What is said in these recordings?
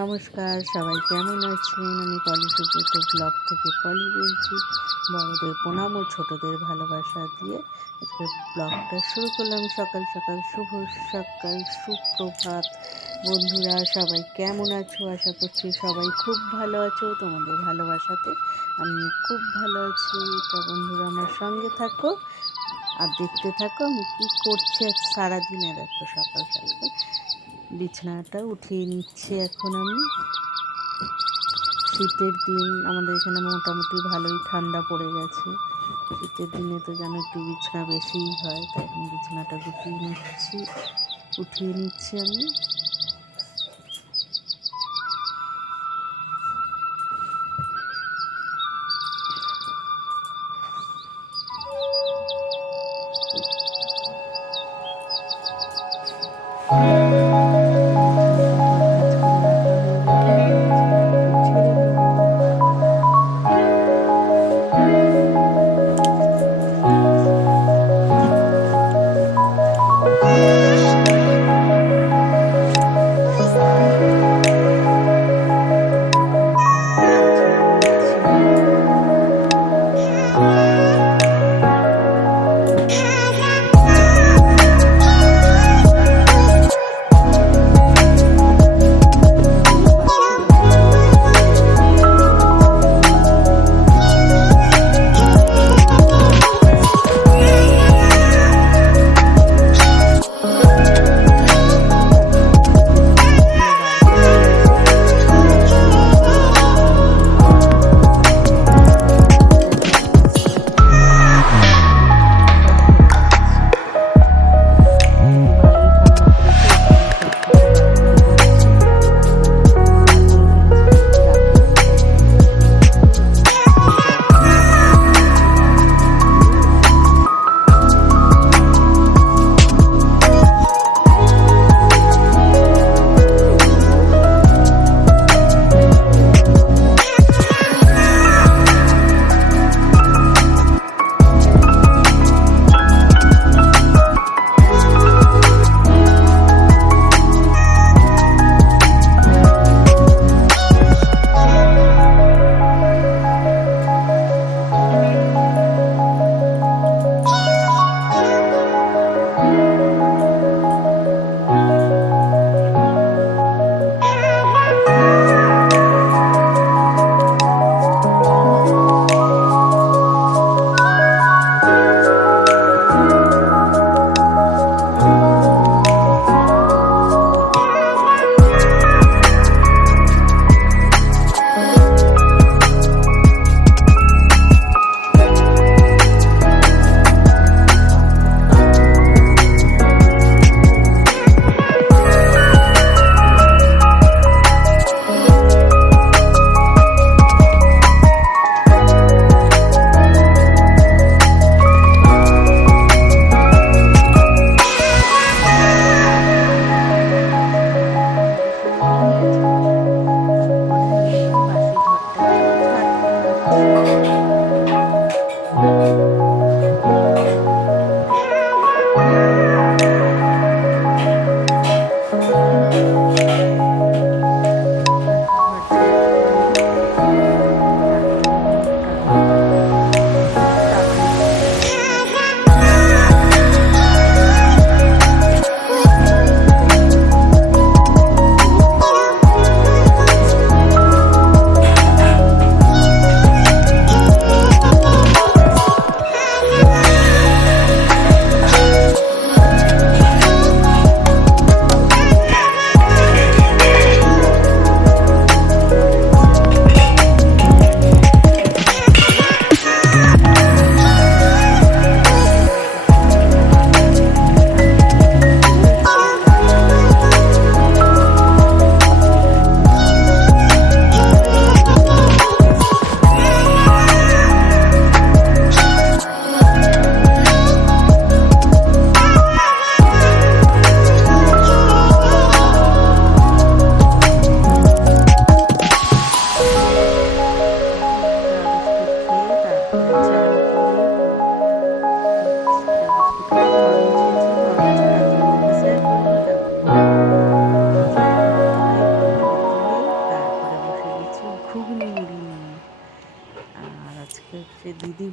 নমস্কার, সবাই কেমন আছেন? আমি পলি সুব্রত ব্লগ থেকে পলি বলছি। বড়দের প্রণাম ও ছোটদের ভালোবাসা দিয়ে আজকে ব্লগটা শুরু করলাম। সকাল সকাল শুভ সকাল, সুপ্রভাত। বন্ধুরা, সবাই কেমন আছো? আশা করছি সবাই খুব ভালো আছো। তোমাদের ভালোবাসাতে আমি খুব ভালো আছি। তা বন্ধুরা, আমার সঙ্গে থাকো আর দেখতে থাকো আমি কী করছি আজ সারাদিনে। দেখো সকাল সকাল বিছানাটা উঠিয়ে নিচ্ছি এখন আমি। শীতের দিন আমাদের এখানে মোটামুটি ভালোই ঠান্ডা পড়ে গেছে। শীতের দিনে তো যেন একটু বিছানা বেশিই হয়, তাই এখন বিছানাটা গুটিয়ে নিচ্ছি। উঠিয়ে নিচ্ছি আমি।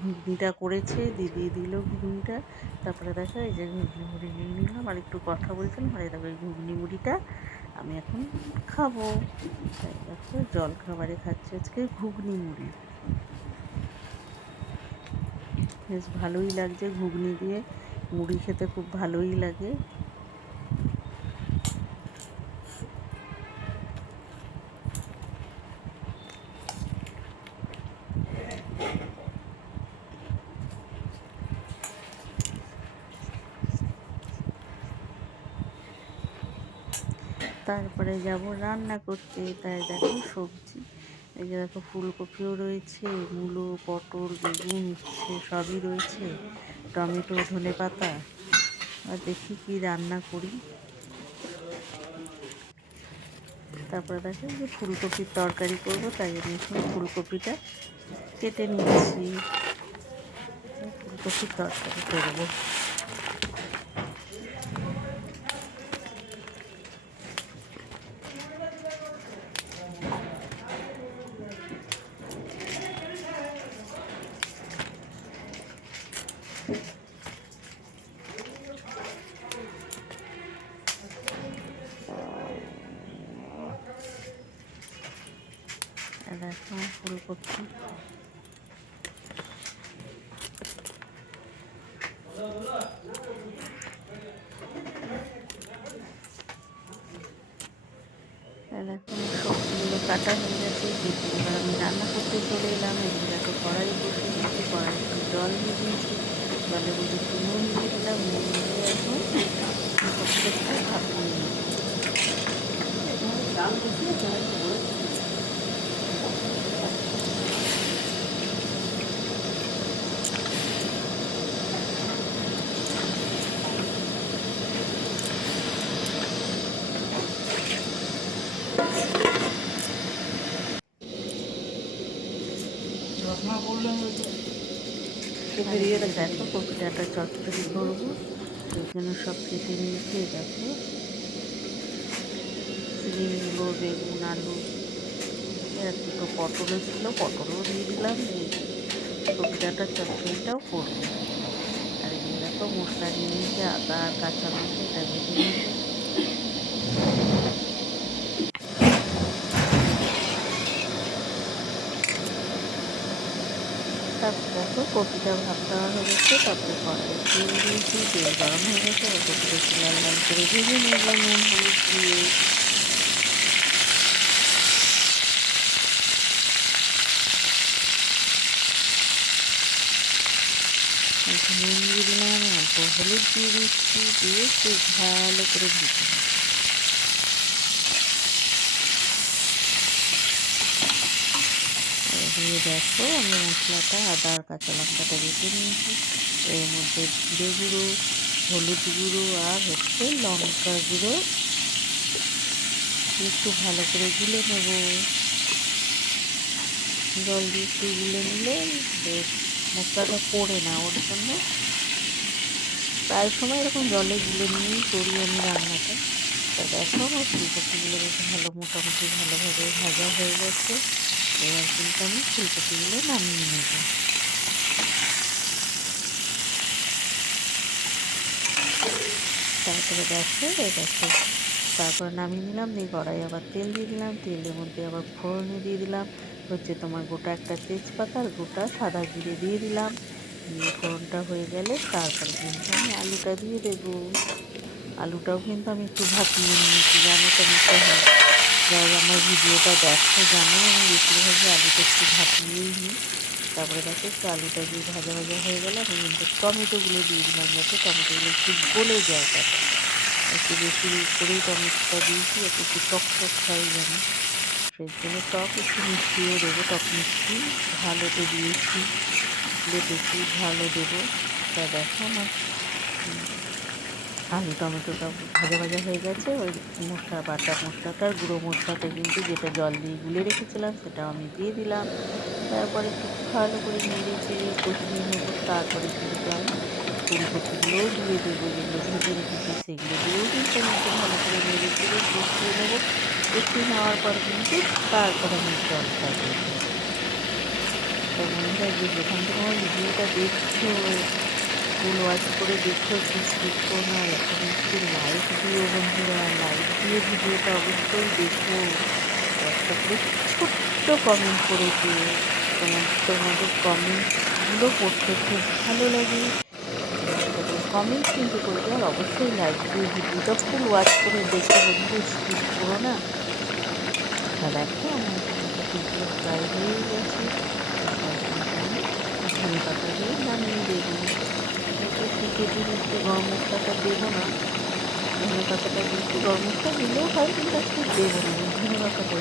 ঘুগনিটা করেছে, দিদি দিল ঘুগনিটা তারপরে দেখো এই যে ঘুগনি মুড়ি নিয়ে নিলাম, আর একটু কথা বলছিলাম, আর দেখো ঘুগনি মুড়িটা আমি এখন খাব। তাই দেখো জল খাবারে খাচ্ছি আজকে ঘুগনি মুড়ি। বেশ ভালোই লাগছে ঘুগনি দিয়ে, মুড়ি খেতে খুব ভালোই লাগে। তারপরে যাব রান্না করতে, তাই দেখো সবজি। এই যে দেখো ফুলকপিও রয়েছে, মূলো, পটল, বেগুন, উচ্ছে সবই রয়েছে, টমেটো, ধনে পাতা। আর দেখি কি রান্না করি। তারপরে দেখো যে ফুলকপির তরকারি করব, তাই জন্য ফুলকপিটা কেটে নিচ্ছি ফুলকপির তরকারি করব। দেখো ফুলকপি দেখো কাটা হয়ে গেছে। এবার আমি রান্না করতে চলে এলাম। এদিকে কড়াই বসে দিয়েছি। কড়াই একটু জল দিয়ে দিয়েছি। জলে বুঝে একটু নুন দিয়ে দিলাম। নুন দিয়ে এখন সবজিটা ভাপিয়ে নিই দেখো কপিটাটা চটচড়ি করব। জন্য সব কেটে নিয়েছি দেখো। সিলিমগুলো বেগুন, আলু আর দুটো পটলও ছিল পটলও দিয়ে দিলাম। কপিটাটা চটচড়িটাও করব। আর এই দেখো মশলা নিয়ে নিয়েছি, আদা আর কাঁচা লঙ্কা এটা ভেজে দেখো, কপিটা দেওয়া হয়ে গেছে, তারপরে কড়াই তেল দিয়েছি, তেল গরম হয়ে গেছে আর কপিটা একটু লাল লাল করে ভেজে নেব নুন হলুদ দিয়ে নুন দিয়ে দিলাম, অল্প হলুদ দিয়ে দিচ্ছি, দিয়ে একটু ভালো করে ভেজে নেব দিয়ে দেখো আমি মশলাটা, আদা আর কাঁচা লঙ্কাটা বেটে নিয়েছি। এর মধ্যে জিরে গুঁড়ো, হলুদ গুঁড়ো আর হচ্ছে লঙ্কা গুঁড়ো। একটু ভালো করে গুলে নেব। জল দিয়ে একটু গুলে নিলে মশলাটা পড়ে না ওর জন্য। প্রায় সময় এরকম জলে গুলে নিয়েই করি আমি রান্নাটা। তা দেখো আমার ফুলকপিগুলো বেশ ভালো, মোটামুটি ভালোভাবে ভাজা হয়ে গেছে। এবার কিন্তু আমি ফুলকপিগুলো নামিয়ে নেব। তারপরে দেখো দেখো, তারপরে নামিয়ে নিলাম, দিয়ে কড়াই আবার তেল দিয়ে দিলাম, তেলের মধ্যে আবার ফোড়নে দিয়ে দিলাম, হচ্ছে তোমার গোটা একটা তেজপাতা আর গোটা সাদা জিরে দিয়ে দিলাম, দিয়ে ফোড়নটা হয়ে গেলে তারপরে কিন্তু আমি আলুটা দিয়ে দেবো। আলুটাও কিন্তু আমি একটু ভাপিয়ে নিয়েছি, জানো তো হয়। যারা আমার ভিডিওটা দেখো, জানো? আমি বেশিরভাগই আলুটা একটু ভাপিয়েই নিই। তারপরে দেখো, একটু আলুটা দিয়ে ভাজা ভাজা হয়ে গেলে আমি কিন্তু টমেটোগুলো দিয়ে দিলাম। যাতে টমেটোগুলো একটু গলে যায় তাতে। একটু বেশি করেই টমেটোটা দিয়েছি, একটু একটু টক টক খাই জানি সেই জন্য টক একটু মিষ্টিও দেবো, টক মিষ্টি ভালোতে দিয়েছি। বেটেছি ভালো দেবো। তা দেখো আমার। আলু টমেটোটা ভাজা ভাজা হয়ে গেছে। ওই মশলা বাটা মশলাটার গুঁড়ো মশলাটা কিন্তু যেটা জল দিয়ে গুলে রেখেছিলাম সেটা আমি দিয়ে দিলাম। তারপরে একটু ভালো করে নেড়ে চেড়ে কষিয়ে নেব। তারপরে কিন্তু আমি ফুলকপিগুলোও দিয়ে দেবো। যেগুলো ভেজে রেখেছি সেগুলো দিয়েও কিন্তু আমি একটু ভালো করে নেড়ে চেড়ে কষিয়ে নেব। কষিয়ে নেওয়ার পর কিন্তু তারপরে আমি জলটা দিয়ে তা বন্ধুরা যে যেখান থেকে আমার ভিডিওটা দেখছ ফুল ওয়াচ করে একটু স্কিপ করো না এখন একটু লাইক দিও বন্ধুরা লাইক দিয়ে ভিডিওটা অবশ্যই দেখো। একটা করে ছোট্ট কমেন্ট করে দিও, তোমার, তোমাদের কমেন্টগুলো পড়তে খুব ভালো লাগে। কমেন্ট কিন্তু করবে আর অবশ্যই লাইক দিয়ে ভিডিওটা ফুল ওয়াচ করে দেখে বন্ধু, স্কিপ করো না। দেখো, আমার ভিডিও প্রায় হয়ে গেছে। ধনে নামিয়ে একটু দিন একটু গরম মশলাটা দেবো না ধনে পাতাটা একটু গরম মশলা দিলেও হয় কিন্তু একটু দেবো না ধনে দেবো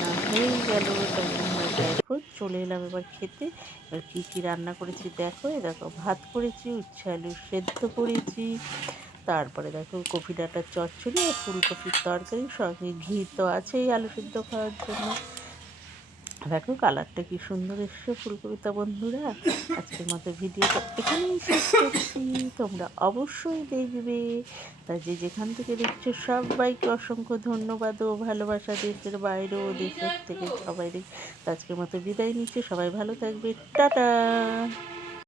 নামিয়ে রান্না হয়ে দেখো চলে এলাম এবার খেতে এবার কী কী রান্না করেছি দেখো, এই দেখো ভাত করেছি, উচ্ছে আলু সেদ্ধ করেছি তারপরে দেখো কফি ডাঁটার চচ্চড়ি আর ফুলকপির তরকারি, সঙ্গে ঘি তো আছেই আলু সেদ্ধ খাওয়ার জন্য। দেখো কালারটা কি সুন্দর এসছে ফুলকবিতা বন্ধুরা। আজকের মতো ভিডিওটা এখানেই শেষ করছি। তোমরা অবশ্যই দেখবে। তা যে যেখান থেকে দেখছ, সবাইকে অসংখ্য ধন্যবাদ ও ভালোবাসা দেশের বাইরে ও দেশের থেকে সবাই আজকের মতো বিদায় নিচ্ছে। সবাই ভালো থাকবে। টাটা!